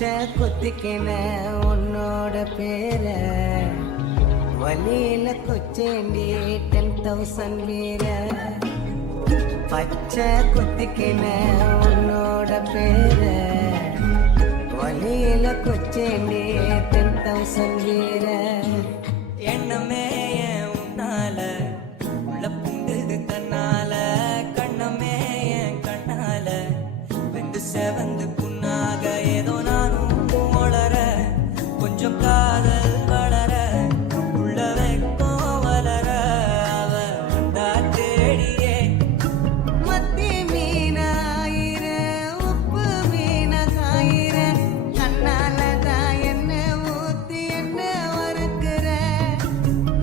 பச்சை குத்திக்கின உன்னோட பேர வழியில கொச்சேண்டி 10,000 வீர பச்சை குத்திக்கின உன்னோட பேர வழியில கொச்சேண்டி 10,000 வீர எண்ணமே உன்னால உள்ள புண்டுது கண்ணால கண்ணமே என் கண்ணால வெந்து செவந்து புண்ணாக ஏதோ நானும் வளர கொஞ்சம் காதல் வளர உள்ள வைக்கும் வளர அவ வந்தா தேடியே மத்தி மீனாயிர உப்பு மீன காயிர கண்ணால தான் என்ன ஊத்தி என்ன வறுக்கிற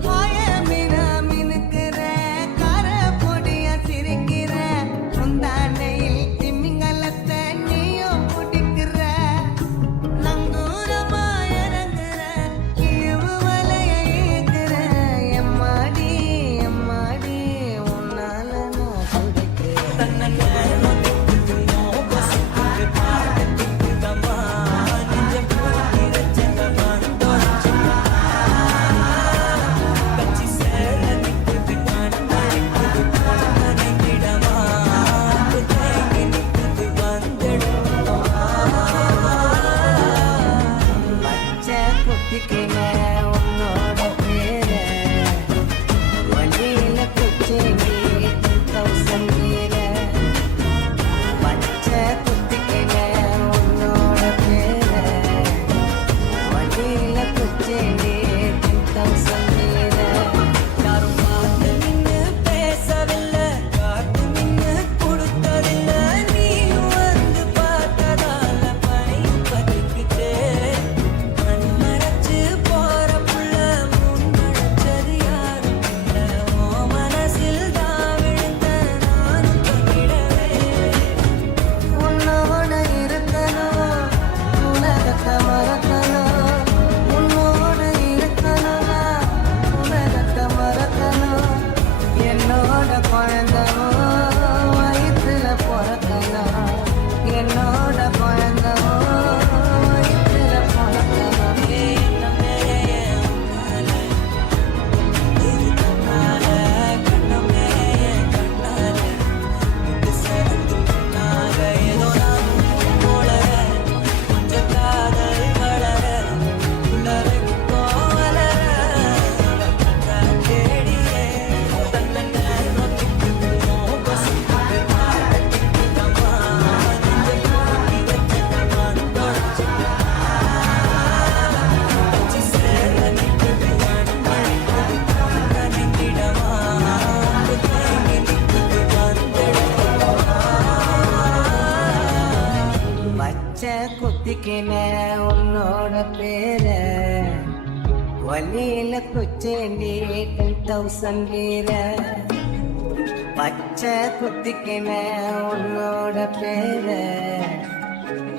வாய மீனா மினுக்கிற கார பொடிய சிரிக்கிற முந்தானையில் திமிங்கலத்தை நீயும் பிடிக்கிற நங்கூரமா இறங்குற இழிவு வலைய ஈக்குற எம்மாடி எம்மாடி உன்னால நான் துடிக்கிறேன் தன்னை நோக்கிக்குமோ பசிக்குது பாடத்துக்கு தம்மா நெஞ்சம் பூட்டி வச்சதமான தொடச்சுமா கட்சி சேர நிற்குது கண்மணிக்குது நனைந்திடமா தேங்கி நிற்குது வந்துடுமா பச்சை குத்திக்கின உன்னோட பேர வழியில கொச்சேண்டி 10,000 வீர பச்சை குத்திக்கின உன்னோட பேர வழியில கொச்சேண்டி 10,000 வீர யாரும் பார்த்து நின்னு பேசவில்லை காத்து நின்னு கொடுத்ததில்லை நீயும் வந்து பார்த்ததால பனியும் பத்திக்கிட்டே கண் மறைச்சு போற புள்ள முன்னடைச்சது யாரும் இல்லை ஓ மனசில் தான் விழுந்த நானும் தங்கிடவே உன்னோட இருக்கணும் உலகத்தை மறக்கணும் உன்னோட இருக்கணும்னா உலகத்தை மறக்கணும் என்னோட குழந்தவோ வயிற்றுல பிறக்கணும் என்னோட குழந்தவோ வயிற்றுல பிறக்கணும் என்னமே உன்னால இது கண்ணால கண்ணமே கண்ணால இது சிறந்து புண்ணாக ஏதோ நானும் போல கொஞ்சம் காதல் வளர உள்ள வைக்கும் வளர வந்தா தேடியே தன்னை நோக்கிக்குமோ பசிக்குது பாடத்துக்கு தம்மா நெஞ்சம் பூட்டி வச்சதமான தொடச்சுமா கட்சி சேர நிற்குது கண்மணிக்குது நனைந்திடமா தேங்கி நிற்குது வந்துடுமா பச்சை குத்திக்கின உன்னோட பேர வழியில கொச்சேண்டி 10,000 வீர பச்சை குத்திக்கின உன்னோட பேர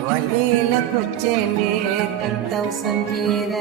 வழியில கொச்சேண்டி 10,000 வீர